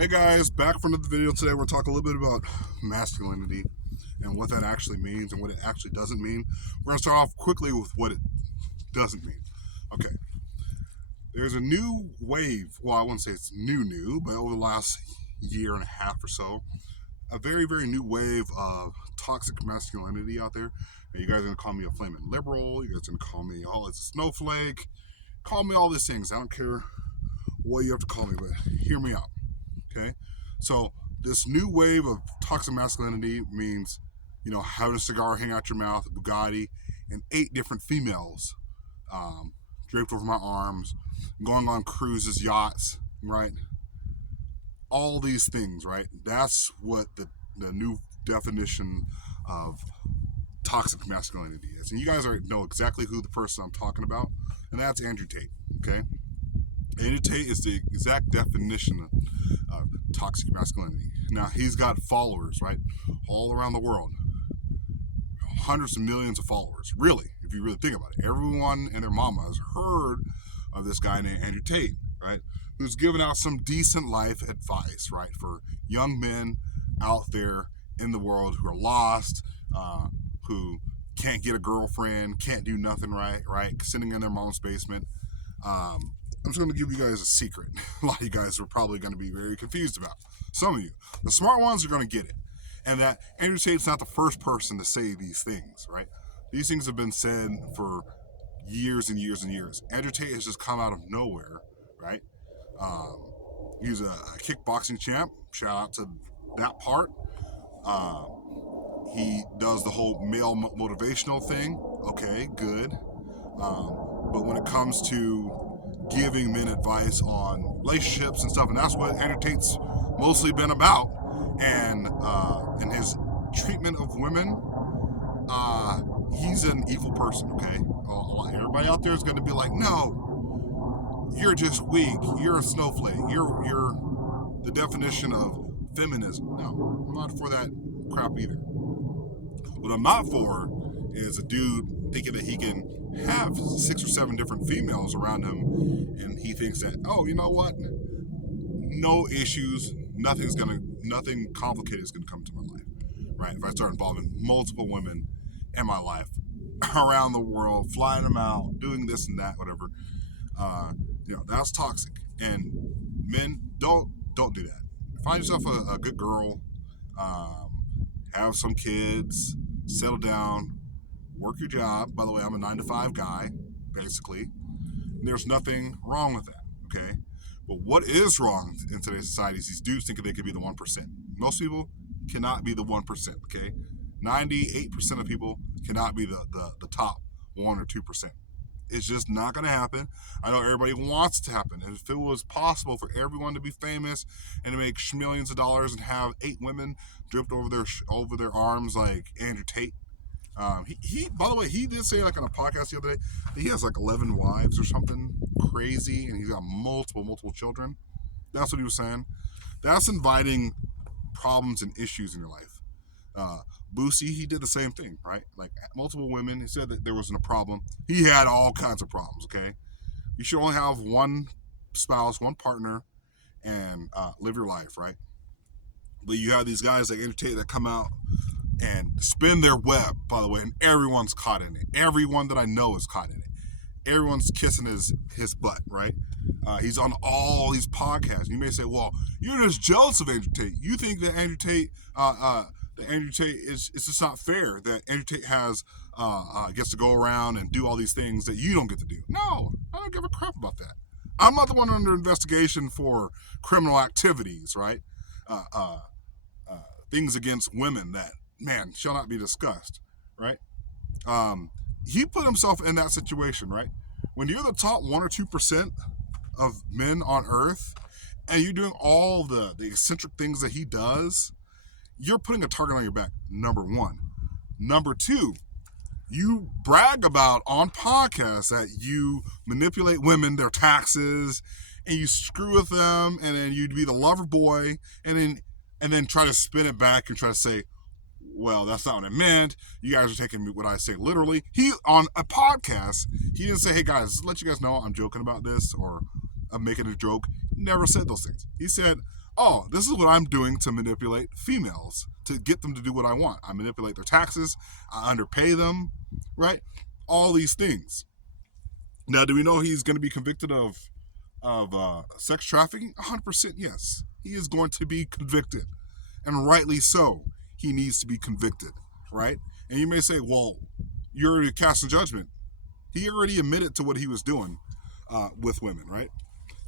Hey guys, back from the video today. We're talking a little bit about masculinity and what that actually means and what it actually doesn't mean. We're going to start off quickly with what it doesn't mean. Okay, there's a new wave. Well, I wouldn't say it's new, but over the last year and a half or so, a very, very new wave of toxic masculinity out there. And you guys are going to call me a flaming liberal. You guys are going to call me, oh, it's a snowflake. Call me all these things. I don't care what you have to call me, but hear me out. Okay, so this new wave of toxic masculinity means, having a cigar hang out your mouth, a Bugatti, and 8 different females draped over my arms, going on cruises, yachts, right? All these things, right? That's what the new definition of toxic masculinity is. And you guys already know exactly who the person I'm talking about, and that's Andrew Tate, okay? Andrew Tate is the exact definition of toxic masculinity. Now, he's got followers, right, all around the world. Hundreds of millions of followers, really, if you really think about it. Everyone and their mama has heard of this guy named Andrew Tate, right, who's giving out some decent life advice, right, for young men out there in the world who are lost, who can't get a girlfriend, can't do nothing right, sitting in their mom's basement. I'm just going to give you guys a secret. A lot of you guys are probably going to be very confused about. Some of you. The smart ones are going to get it. And that Andrew Tate's not the first person to say these things, right? These things have been said for years and years and years. Andrew Tate has just come out of nowhere, right? He's a kickboxing champ. Shout out to that part. He does the whole male motivational thing. Okay, good. But when it comes to giving men advice on relationships and stuff, and that's what Andrew Tate's mostly been about. And in his treatment of women, he's an evil person. Okay, everybody out there is going to be like, "No, you're just weak. You're a snowflake. You're the definition of feminism." No, I'm not for that crap either. What I'm not for is a dude thinking that he can have 6 or 7 different females around him, and he thinks that, oh, you know what? No issues, nothing complicated is gonna come to my life, right? If I start involving multiple women in my life around the world, flying them out, doing this and that, whatever, that's toxic. And men, don't do that. Find yourself a good girl, have some kids, settle down, work your job. By the way, I'm a 9-to-5 guy, basically. There's nothing wrong with that, okay? But what is wrong in today's society is these dudes thinking they could be the 1%. Most people cannot be the 1%, okay? 98% of people cannot be the top 1 or 2%. It's just not going to happen. I know everybody wants it to happen. And if it was possible for everyone to be famous and to make millions of dollars and have 8 women dripped over their arms like Andrew Tate, he by the way, he did say like on a podcast the other day, he has like 11 wives or something crazy, and he's got multiple children. That's what he was saying. That's inviting problems and issues in your life. Boosie, he did the same thing, right? Like multiple women. He said that there wasn't a problem. He had all kinds of problems. Okay, you should only have one spouse, one partner, and live your life, right? But you have these guys like Andrew Tate that come out and spin their web, by the way, and everyone's caught in it. Everyone that I know is caught in it. Everyone's kissing his butt, right? He's on all these podcasts. You may say, well, you're just jealous of Andrew Tate. You think that Andrew Tate it's just not fair that Andrew Tate gets to go around and do all these things that you don't get to do. No, I don't give a crap about that. I'm not the one under investigation for criminal activities, right? Things against women that, man, shall not be discussed, right? He put himself in that situation, right? When you're the top 1 or 2% of men on earth and you're doing all the eccentric things that he does, you're putting a target on your back, number 1. Number 2, you brag about on podcasts that you manipulate women, their taxes, and you screw with them, and then you'd be the lover boy, and then try to spin it back and try to say, well, that's not what I meant. You guys are taking what I say literally. He, on a podcast, he didn't say, hey guys, let you guys know I'm joking about this or I'm making a joke. He never said those things. He said, oh, this is what I'm doing to manipulate females, to get them to do what I want. I manipulate their taxes, I underpay them, right? All these things. Now, do we know he's going to be convicted of sex trafficking? 100% yes. He is going to be convicted, and rightly so. He needs to be convicted, right? And you may say, well, you're already casting judgment. He already admitted to what he was doing with women, right?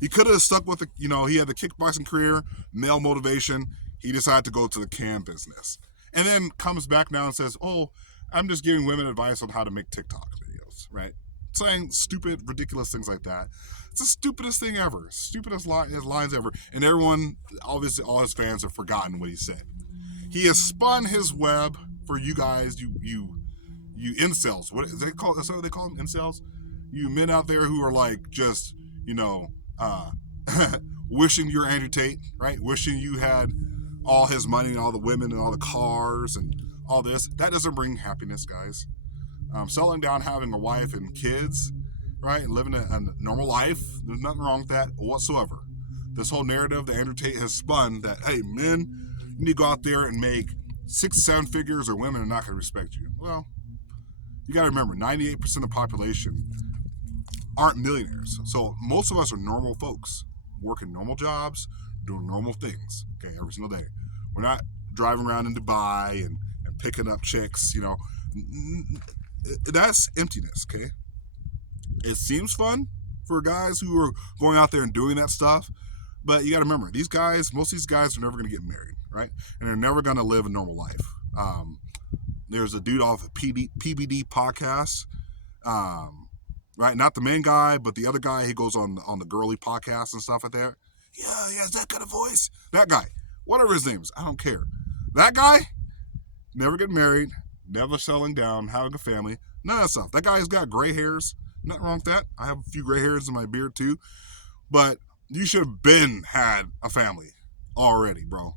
He could have stuck with he had the kickboxing career, male motivation. He decided to go to the cam business. And then comes back now and says, oh, I'm just giving women advice on how to make TikTok videos, right? Saying stupid, ridiculous things like that. It's the stupidest thing ever. Stupidest lines ever. And everyone, obviously all his fans have forgotten what he said. He has spun his web for you guys, you incels. What is they call? That's what they call them, incels. You men out there who are like just, wishing you're Andrew Tate, right? Wishing you had all his money and all the women and all the cars and all this. That doesn't bring happiness, guys. Settling down, having a wife and kids, right? Living a normal life. There's nothing wrong with that whatsoever. This whole narrative that Andrew Tate has spun that, hey, men, you need to go out there and make 6-7 figures or women are not going to respect you. Well, you got to remember, 98% of the population aren't millionaires. So most of us are normal folks, working normal jobs, doing normal things, okay, every single day. We're not driving around in Dubai and picking up chicks, That's emptiness, okay? It seems fun for guys who are going out there and doing that stuff, but you got to remember, most of these guys are never going to get married, right? And they're never going to live a normal life. There's a dude off of PBD podcast, right? Not the main guy, but the other guy. He goes on the girly podcast and stuff like that. Yeah, he has that kind of voice. That guy, whatever his name is, I don't care. That guy, never get married, never settling down, having a family, none of that stuff. That guy's got gray hairs. Nothing wrong with that. I have a few gray hairs in my beard too. But you should have had a family already, bro.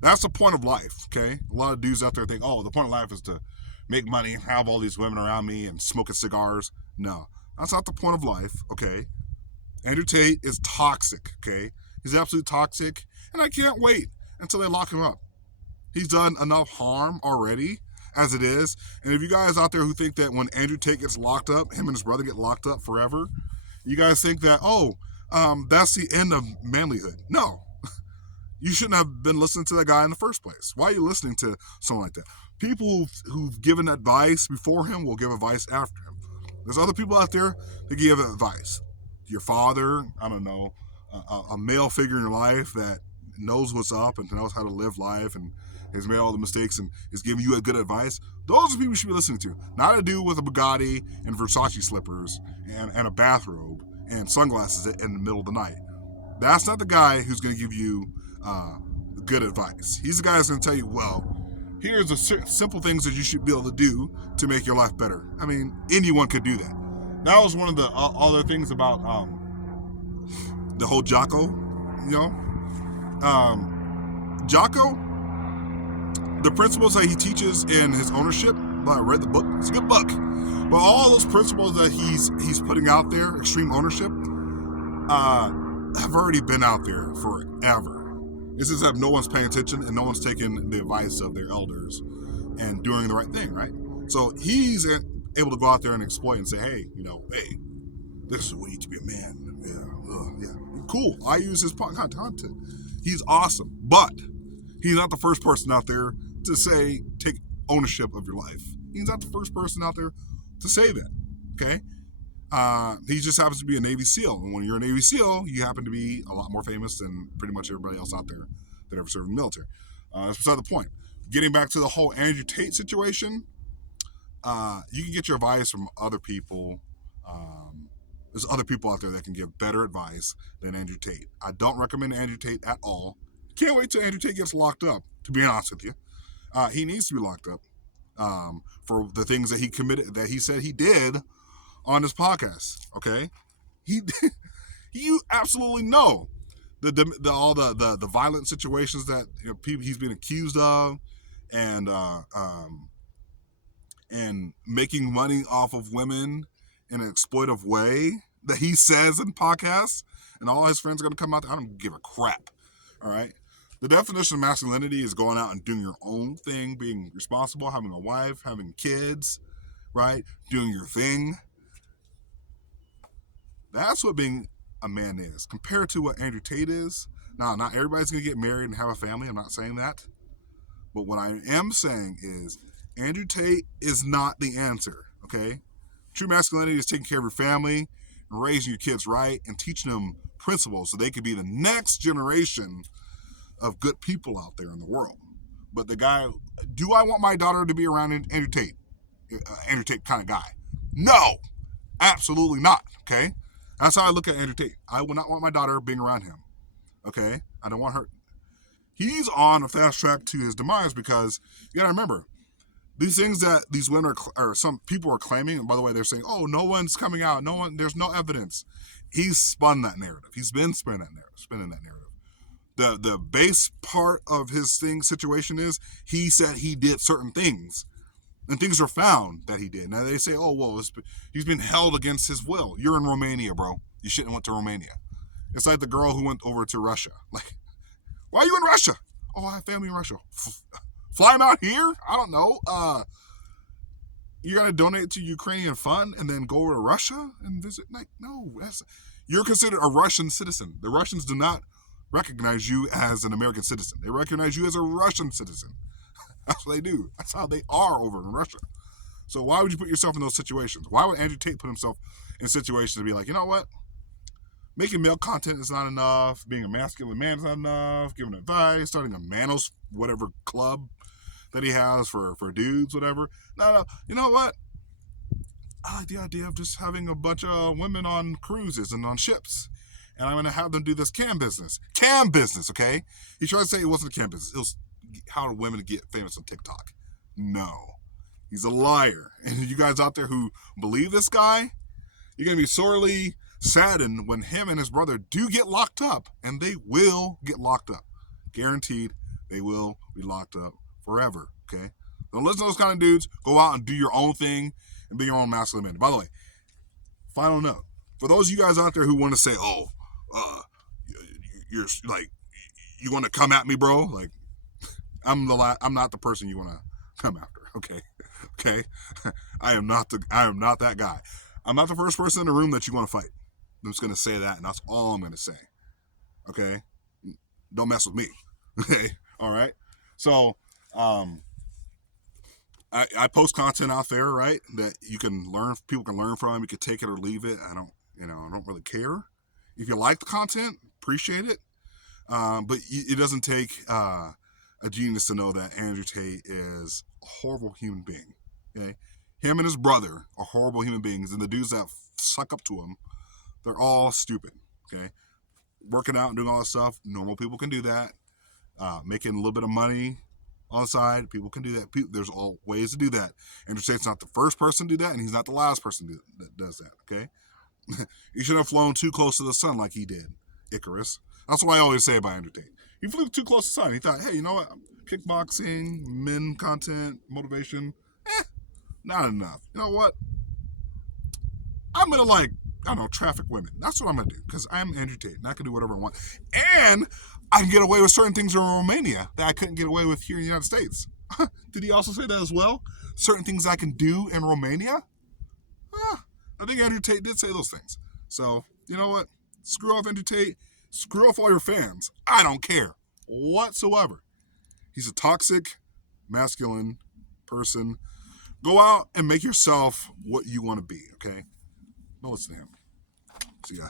That's the point of life, okay? A lot of dudes out there think, oh, the point of life is to make money, have all these women around me and smoking cigars. No, that's not the point of life, okay? Andrew Tate is toxic, okay? He's absolutely toxic, and I can't wait until they lock him up. He's done enough harm already as it is. And if you guys out there who think that when Andrew Tate gets locked up, him and his brother get locked up forever, you guys think that, that's the end of manlyhood. No. You shouldn't have been listening to that guy in the first place. Why are you listening to someone like that? People who've given advice before him will give advice after him. There's other people out there that give advice. Your father, I don't know, a male figure in your life that knows what's up and knows how to live life and has made all the mistakes and is giving you a good advice. Those are people you should be listening to. Not a dude with a Bugatti and Versace slippers and a bathrobe and sunglasses in the middle of the night. That's not the guy who's going to give you good advice. He's the guy that's going to tell you, well, here's the simple things that you should be able to do to make your life better. I mean, anyone could do that. That was one of the other things about the whole Jocko, Jocko, the principles that he teaches in his ownership, I read the book, it's a good book, but all those principles that he's putting out there, extreme ownership, have already been out there forever. It's just that no one's paying attention and no one's taking the advice of their elders and doing the right thing, right? So he's able to go out there and exploit and say, hey, this is what you need to be a man. Yeah. Cool. I use his content. He's awesome. But he's not the first person out there to say, take ownership of your life. He's not the first person out there to say that, okay? He just happens to be a Navy SEAL. And when you're a Navy SEAL, you happen to be a lot more famous than pretty much everybody else out there that ever served in the military. That's beside the point. Getting back to the whole Andrew Tate situation, you can get your advice from other people. There's other people out there that can give better advice than Andrew Tate. I don't recommend Andrew Tate at all. Can't wait till Andrew Tate gets locked up, to be honest with you. He needs to be locked up for the things that he committed, that he said he did on his podcast, okay? You absolutely know all the violent situations that people he's been accused of, and making money off of women in an exploitive way that he says in podcasts, and all his friends are going to come out there. I don't give a crap. All right. The definition of masculinity is going out and doing your own thing, being responsible, having a wife, having kids, right? Doing your thing. That's what being a man is, compared to what Andrew Tate is. Now, not everybody's going to get married and have a family. I'm not saying that. But what I am saying is Andrew Tate is not the answer, okay? True masculinity is taking care of your family and raising your kids right and teaching them principles so they could be the next generation of good people out there in the world. But the guy, do I want my daughter to be around Andrew Tate? Andrew Tate kind of guy? No, absolutely not, okay? That's how I look at Andrew Tate. I would not want my daughter being around him, okay? I don't want her. He's on a fast track to his demise because you got to remember, these things that these women or some people are claiming, and by the way, they're saying, oh, no one's coming out. There's no evidence. He's spun that narrative. He's been spinning that narrative. The base part of his situation is he said he did certain things, and things are found that he did. Now they say, oh, well, he's been held against his will. You're in Romania, bro. You shouldn't have went to Romania. It's like the girl who went over to Russia. Like, why are you in Russia? Oh, I have family in Russia. Fly him out here? I don't know. You're going to donate to Ukrainian fund and then go over to Russia and visit? Like, no. You're considered a Russian citizen. The Russians do not recognize you as an American citizen. They recognize you as a Russian citizen. That's what they do. That's how they are over in Russia. So why would you put yourself in those situations? Why would Andrew Tate put himself in situations to be like, you know what? Making male content is not enough. Being a masculine man is not enough. Giving advice, starting a Manos, whatever club that he has for dudes, whatever. No. You know what? I like the idea of just having a bunch of women on cruises and on ships. And I'm going to have them do this cam business. Cam business, okay? He tried to say it wasn't a cam business. It was how women get famous on TikTok. No. He's a liar. And you guys out there who believe this guy, you're going to be sorely saddened when him and his brother do get locked up. And they will get locked up. Guaranteed, they will be locked up forever, okay? Don't listen to those kind of dudes. Go out and do your own thing and be your own masculine man. By the way, final note. For those of you guys out there who want to say, oh, you're like, you want to come at me, bro? Like, I'm not the person you want to come after, okay? I am not that guy. I'm not the first person in the room that you want to fight. I'm just going to say that, and that's all I'm going to say, okay? Don't mess with me, okay? All right? So, I post content out there, right, that you can learn, people can learn from. You can take it or leave it. I don't really care. If you like the content, appreciate it. But it doesn't take a genius to know that Andrew Tate is a horrible human being. Okay, him and his brother are horrible human beings, and the dudes that suck up to him, they're all stupid. Okay, working out and doing all that stuff, normal people can do that. Making a little bit of money on the side, people can do that. There's all ways to do that. Andrew Tate's not the first person to do that, and he's not the last person that does that. Okay. You shouldn't have flown too close to the sun like he did, Icarus. That's what I always say about Andrew Tate. He flew too close to the sun. He thought, hey, you know what? Kickboxing, men content, motivation, not enough. You know what? I'm going to traffic women. That's what I'm going to do because I'm Andrew Tate and I can do whatever I want. And I can get away with certain things in Romania that I couldn't get away with here in the United States. Did he also say that as well? Certain things I can do in Romania? I think Andrew Tate did say those things. So, you know what? Screw off Andrew Tate. Screw off all your fans. I don't care whatsoever. He's a toxic, masculine person. Go out and make yourself what you want to be, okay? Don't listen to him. See ya.